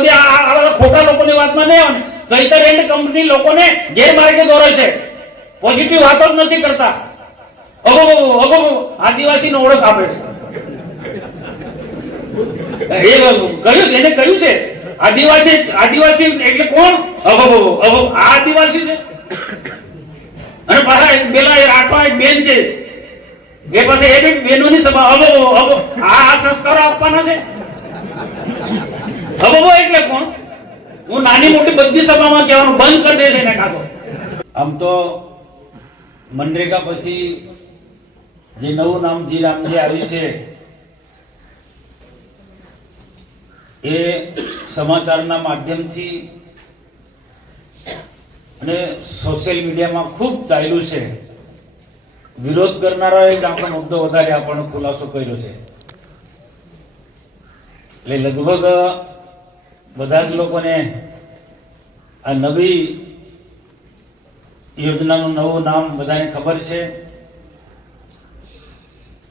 બધી આ ખોટા લોકોની વાતમાં નહીં આવે. ચૈતર એન્ડ કંપની લોકોને ગેરમાર્ગે દોરે છે, પોઝિટિવ વાતો જ નથી કરતા. આદિવાસીનો ઓળખ આપે છે. એ કહ્યું, એને કહ્યું છે આદિવાસી એટલે કોણ? આ આદિવાસી છે. અને પાછા એક આઠવા એક બેન છે, એ પછી એ બી બેનોની સભા. આ સંસ્કારો આપવાના છે. એટલે કોણ? હું નાની મોટી બધી સભામાં કહેવાનું બંધ કરી દે છે ને કાતો. આમ તો મનરેગા પછી જે નવું નામ જી રામજી આવ્યું છે એ સમાચારના માધ્યમથી અને સોશિયલ મીડિયામાં ખૂબ ચાલ્યું છે. વિરોધ કરનારાએ જ આપણો મુદ્દો વધારે આપણને ખુલાસો કર્યો છે. એટલે લગભગ બધા જ લોકોને આ નવી યોજનાનું નવું નામ બધાને ખબર છે.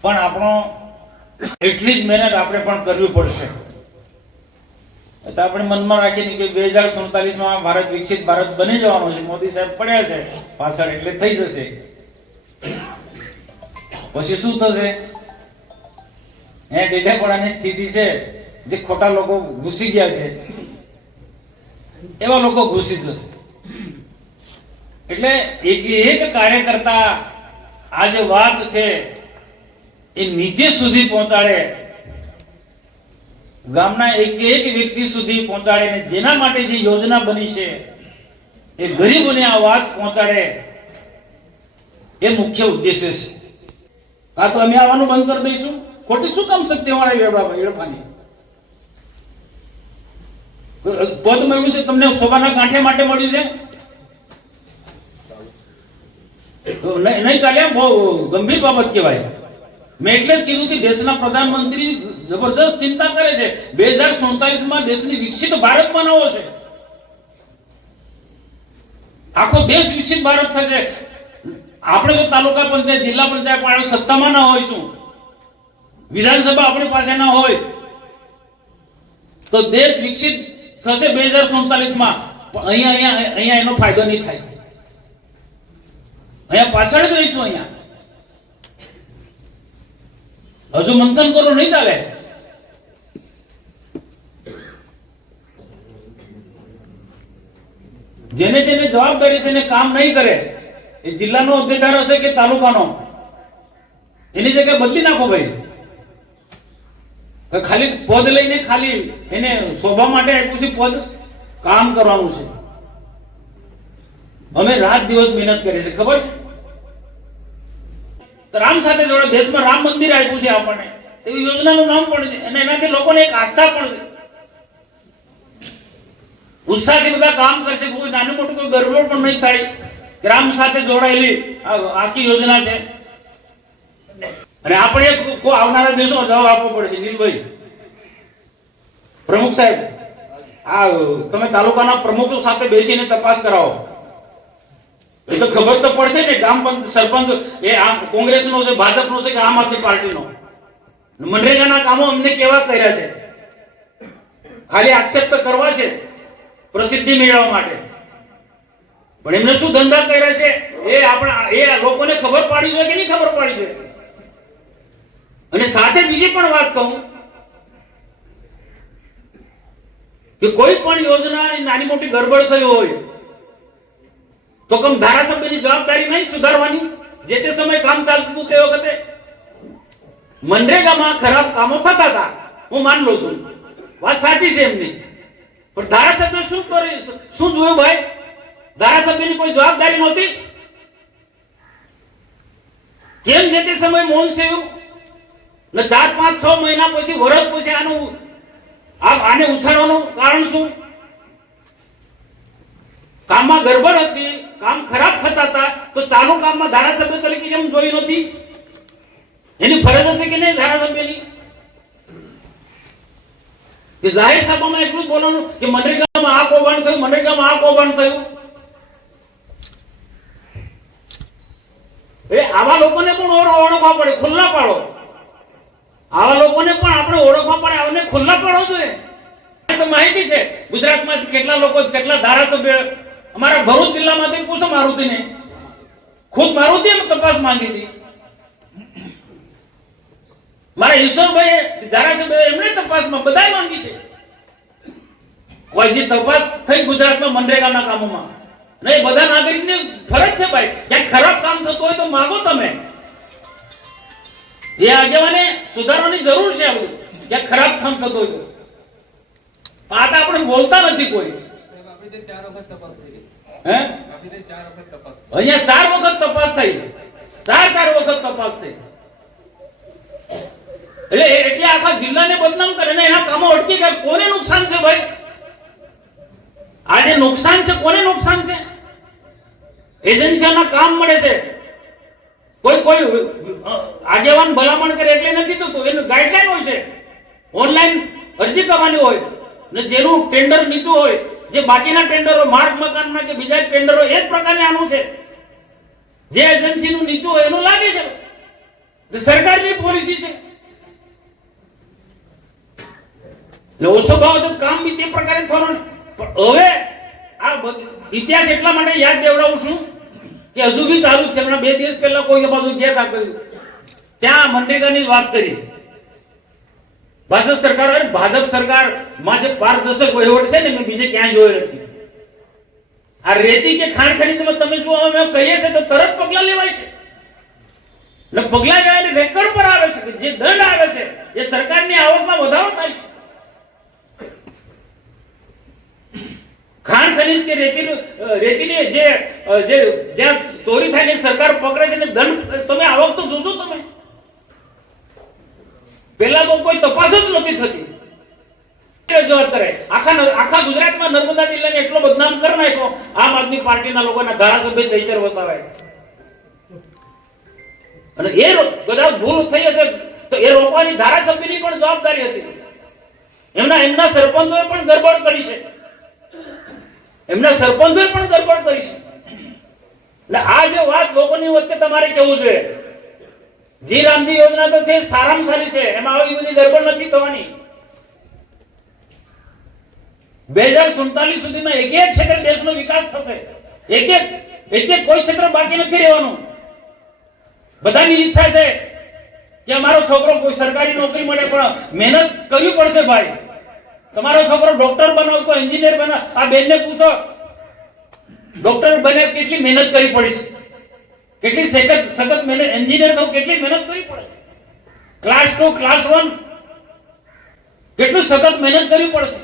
પણ આપણો એટલી જ મહેનત આપણે પણ કરવી પડશે. તો આપણે મનમાં રાખીએ કે 2047માં ભારત વિકસિત ભારત બની જવાનું છે. મોદી સાહેબ પડ્યા છે પાછળ, એટલે થઈ જશે. પછી શું થશે? ડેઢાપણાની સ્થિતિ છે. જે ખોટા લોકો ઘૂસી ગયા છે એવા લોકો ઘૂસી જશે. એટલે એક કાર્યકર્તા આ જે વાત છે એ નીચે સુધી પહોંચાડે, ગામના એક વ્યક્તિ સુધી પહોંચાડે, ને જેના માટે જે યોજના બની છે એ ગરીબોને આ વાત પહોંચાડે, એ મુખ્ય ઉદ્દેશ્ય છે. આ તો અમે આવવાનું બંધ કરી દઈશું. ખોટી શું કામ સત્યવાળા વેડફાની પદ મળ્યું છે તમને? સભાના કાંઠે માટે મળ્યું છે? નહીં ચાલે. બહુ ગંભીર બાબત કહેવાય. મેં એટલે જ કીધું કે દેશના પ્રધાનમંત્રી જબરદસ્ત ચિંતા કરે છે. 2047માં દેશની વિકસિત ભારત બનાવવો છે. આખો દેશ વિકસિત ભારત થશે. આપણે તો તાલુકા પંચાયત, જિલ્લા પંચાયત પણ સત્તામાં ના હોઈશું, વિધાનસભા આપણી પાસે ના હોય, તો દેશ વિકસિત થશે 2047માં. પણ અહીંયા એનો ફાયદો નહીં થાય. અહીંયા પાછળ જ રહીશું. અહીંયા હજુ મંથન કરો, નહીં ચાલે. જેને જવાબદારી છે એને કામ નહીં કરે, એ જિલ્લાનો હોદ્દેદાર હશે કે તાલુકાનો, એની જગ્યાએ બદલી નાખો ભાઈ. ખાલી પદ લઈને ખાલી એને શોભા માટે આપ્યું છે પદ. કામ કરવાનું છે. અમે રાત દિવસ મહેનત કરી છે, ખબર છે. રામ સાથે જોડે દેશમાં રામ મંદિર આપ્યું છે આપણને, એવી યોજનાનું નામ પણ છે, અને એનાથી લોકોને એક આસ્થા પણ છે. ઉત્સાહથી બધા કામ કરશે. કોઈ નાનું મોટું કોઈ ગરબડ પણ નહીં થાય. રામ સાથે જોડાયેલી આખી યોજના છે. અને આપણે આવનારા દિવસોમાં જવાબ આપવો પડશે. નીલભાઈ, પ્રમુખ સાહેબ, આ તમે તાલુકાના પ્રમુખો સાથે બેસીને તપાસ કરાવો. એ તો ખબર તો પડશે ને ગામ સરપંચ એ કોંગ્રેસનો છે, ભાજપનો છે કે આમ આદમી પાર્ટીનો. મનરેગાના કામો અમને કેવા કર્યા છે? ખાલી આક્ષેપ તો કરવા છે પ્રસિદ્ધિ મેળવવા માટે, પણ એમને શું ધંધા કર્યા છે એ લોકોને ખબર પાડી જોઈએ કે નહીં ખબર પાડી જોઈએ? અને સાથે બીજી પણ વાત કહું કે કોઈ પણ યોજના નાની મોટી ગરબડ થઈ હોય તો કમ ધારાસભ્યની જવાબદારી નહીં સુધારવાની? જે તે સમય કામ ચાલતું હતું તે વખતે મનરેગામાં ખરાબ કામો થતા હતા, હું માન લઉં છું, વાત સાચી છે એમની. પણ ધારાસભ્ય શું કરે, શું જોયું ભાઈ? ધારાસભ્યની કોઈ જવાબદારી નહોતી? કેમ જે તે સમય મૌન સેવ્યું? ને 4, 5, 6 મહિના પછી, વર્ષ પછી આને ઉછાળવાનું કારણ શું? કામમાં ગરબડ હતી, કામ ખરાબ થતા હતા, તો ચાલુ કામમાં ધારાસભ્ય તરીકે કેમ જોઈ નહોતી? એની ફરજ હતી કે નહીં ધારાસભ્યની? કે જાહેર સભામાં એટલું જ બોલવાનું કે મનરેગામાં આ કૌભાંડ થયું, મનરેગામાં આ કૌભાંડ થયું. આવા લોકોને પણ ઓળખવા પડે, ખુલ્લા પાડો. આવા લોકોને પણ આપણે ઓળખવા પડે, આવને ખુલ્લા પાડો જોઈએ. તો માહિતી છે ગુજરાતમાં કેટલા લોકો કેટલા ધારાસભ્ય અમારા ભરૂચ જિલ્લામાંથી પૂછો મારુતિને ખુદ મારુતિએ તપાસ માંગી હતી મારા ઈશ્વરભાઈ ધારાસભ્ય એમણે તપાસમાં બધાય માંગી છે કોઈ જે તપાસ થઈ ગુજરાતમાં મનરેગાના કામોમાં નહીં બધા નાગરિકની ફરજ છે ભાઈ ક્યાંક ખરાબ કામ થતું હોય તો માંગો તમે એ આગેવાને સુધારવાની જરૂર છે આપણું ક્યાંક ખરાબ કામ થતું હોય તો આ તો આપણે બોલતા નથી કોઈ અહીંયા 4 વખત તપાસ થઈ 4 વખત તપાસ થઈ એટલે આખા જિલ્લાને બદનામ કરે ને એના કામો અટકી ગયા કોને નુકસાન છે ભાઈ આજે નુકસાન છે કોને નુકસાન છે એજન્સીઓના કામ મળે છે કોઈ આગેવાન ભલામણ કરે એટલે નથી થતું એનું ગાઈડલાઈન હોય છે ઓનલાઈન અરજી કરવાની હોય ને જેનું ટેન્ડર નીચું હોય જે બાકીના ટેન્ડરો માર્ગ મકાનના કે બીજા ટેન્ડરો એ જ પ્રકારને આનું છે જે એજન્સીનું નીચું હોય એનું લાગે છે સરકારની પોલિસી છે એટલે ઓછો ભાવ તો કામ બી તે પ્રકારે થવાનું પણ હવે આ ઇતિહાસ એટલા માટે યાદ દેવડાવું છું કે હજુ બી ચાલુ છે હમણાં 2 દિવસ પહેલા કોઈ બાજુ ગયા હતા ત્યાં મનરેગાની વાત કરી ભાજપ સરકારમાં જે પારદર્શક વહીવટ છે ને મેં બીજે ક્યાંય જોયો નથી આ રેતી કે ખાણ ખનીજમાં તમે જો અમે કહીએ છીએ તો તરત પગલા લેવાય છે એટલે પગલા લેવાય રેકર્ડ પર આવે છે કે જે દંડ આવે છે એ સરકારની આવકમાં વધારો થાય છે ખાણ ખનીજ કે રેતીની જે જ્યાં ચોરી થાય ને સરકાર પકડે છે ને દંડ તમે આવક તો જોજો તમે પહેલા તો કોઈ તપાસ જ નથી થતી આખા ગુજરાતમાં નર્મદા જિલ્લાને એટલો બદનામ કરી નાખ્યો આમ આદમી પાર્ટીના લોકોના ધારાસભ્ય ચૈતર વસાવાએ અને એ બધા ભૂલ થઈ હશે તો એ રોકવાની ધારાસભ્યની પણ જવાબદારી હતી એમના સરપંચોએ પણ ગરબડ કરી છે એટલે આ જે વાત લોકોની વચ્ચે તમારે કેવું જોઈએ જી રામજી યોજના તો છે સારામાં સારી છે એમાં આવી બધી ગરબડ નથી થવાની 2047 સુધીમાં એક ક્ષેત્ર દેશનો વિકાસ થશે એક કોઈ ક્ષેત્ર બાકી નથી રહેવાનું બધાની ઈચ્છા છે કે અમારો છોકરો કોઈ સરકારી નોકરી મળે પણ મહેનત કરવી પડશે ભાઈ તમારો છોકરો ડોક્ટર બનો તો એન્જિનિયર બનો આ બેનને પૂછો ડોક્ટર બને કેટલી મહેનત કરવી પડી છે કેટલી સખત મહેનત એન્જિનિયર થવું કેટલી મહેનત કરવી પડે ક્લાસ 2 ક્લાસ 1 કેટલું સખત મહેનત કરવી પડશે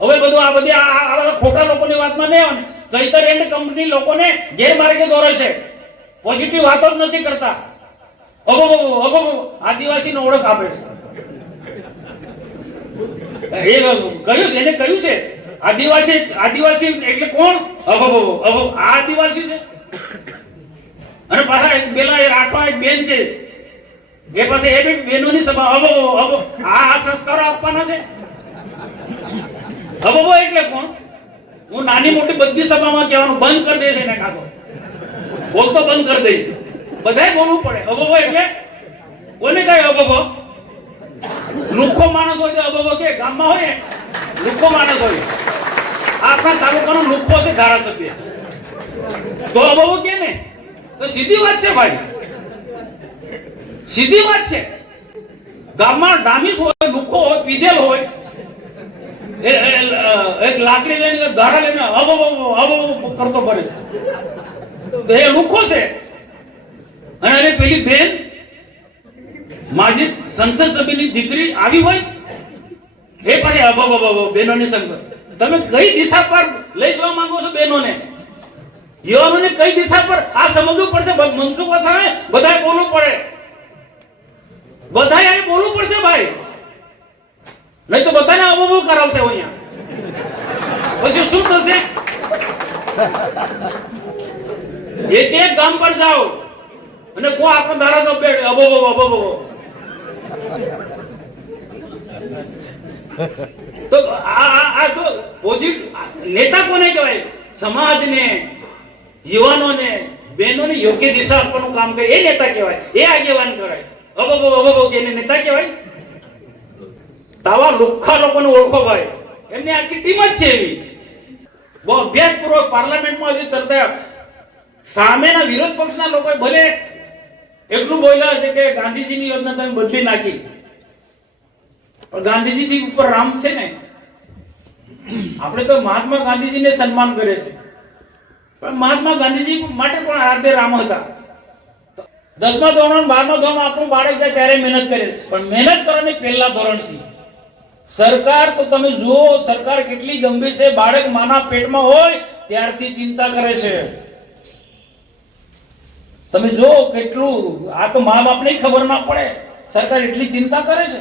હવે બધું આ બધી આ ખોટા લોકોની વાતમાં નહીં આવે ચૈતર એન્ડ કંપની લોકોને ગેરમાર્ગે દોરે છે પોઝિટિવ વાતો જ નથી કરતા આદિવાસીનો ઓળખ આપે છે એને કહ્યું છે આદિવાસી એટલે કોણ આદિવાસી છે અને પાછા એક રાઠવા એક બેન છે એ પાસે એ બી બેનોની સભા આ સંસ્કારો આપવાના છે એટલે કોણ હું નાની મોટી બધી સભામાં કહેવાનું બંધ કરી દઈશ એને કાઢો બોલતો બંધ કરી દઈશ બધાય બોલવું પડે એટલે કોને કઈ લુખ્ખો માણસ હોય તો કે ગામમાં હોય લુખ્ખો માણસ હોય આખા તાલુકાનો લુખ્ખો છે ધારાસભ્ય તો કે ને તો સીધી વાત છે ભાઈ સીધી વાત છે ગામમાં ડામીસ હોય લુખ્ખો હોય પીધેલ હોય એક લાકડી લઈને ધારા લઈને કરતો ફરે તો એ લુખ્ખો છે અને પેલી બેન માજી સંસદ સભ્યની દીકરી આવી હોય એ પાછી બહેનોની સંગત તમે કઈ દિશા પર લઈ જવા માંગો છો બહેનોને યુવાનોને કઈ દિશા પર આ સમજવું પડશે મનસુખ વસાવે બધાએ બોલવું પડે બધાએ બોલવું પડશે ભાઈ નહીં તો બધાને અબો કરાવશે અહીંયા પછી શું થશે એક ગામ પર જાઓ અને કો આપણો ધારાસભ્ય અબો તો આ તો પોઝિટિવ નેતા કોને કહેવાય સમાજને યુવાનોને બહેનોને યોગ્ય દિશા આપવાનું કામ કરે એ નેતા કહેવાય એ આગેવાન કહેવાય અબો એને નેતા કહેવાય તાવા લુખ્ખા લોકોને ઓળખો ભાઈ, એમની આખી ટીમ જ છે એવી. બહુ અભ્યાસપૂર્વક પાર્લામેન્ટમાં હજી ચર્ચા, સામેના વિરોધ પક્ષના લોકોએ ભલે એટલું બોલ્યા છે કે ગાંધીજીની યોજના તમે બદલી નાખી, પણ ગાંધીજી ઉપર રામ છે ને. આપણે તો મહાત્મા ગાંધીજીને સન્માન કરે છે, પણ મહાત્મા ગાંધીજી માટે પણ આદ્ય રામ હતા. 10મા ધોરણ 12મા ધોરણ આપણું બાળક જાય ત્યારે મહેનત કરે છે, પણ મહેનત કરવાની પહેલા ધોરણથી. સરકાર તો તમે જુઓ, સરકાર કેટલી ગંભીર છે. બાળક માના પેટમાં હોય ત્યારથી ચિંતા કરે છે. તમે જો કેટલું, આ તો મા બાપને ખબર ના પડે, સરકાર એટલી ચિંતા કરે છે.